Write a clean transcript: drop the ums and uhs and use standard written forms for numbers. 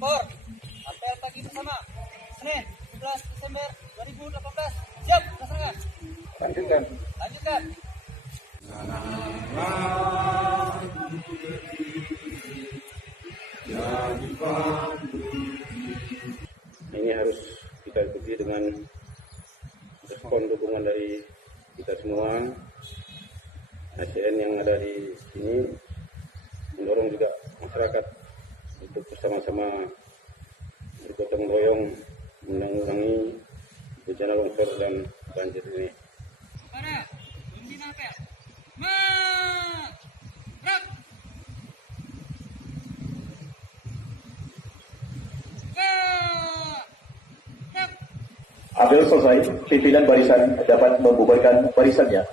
Lapor. Apel pagi bersama. Senin, 17 Desember 2018. Siap, laksanakan. Lanjutkan. Lanjutkan. Ini harus kita ikuti dengan respon dukungan dari kita semua, ACN yang ada di sini, mendorong juga masyarakat untuk bersama-sama bergotong royong menanggulangi bencana longsor dan banjir ini. Para pemimpin apel. Apel selesai, pimpinan barisan dapat membubarkan barisannya.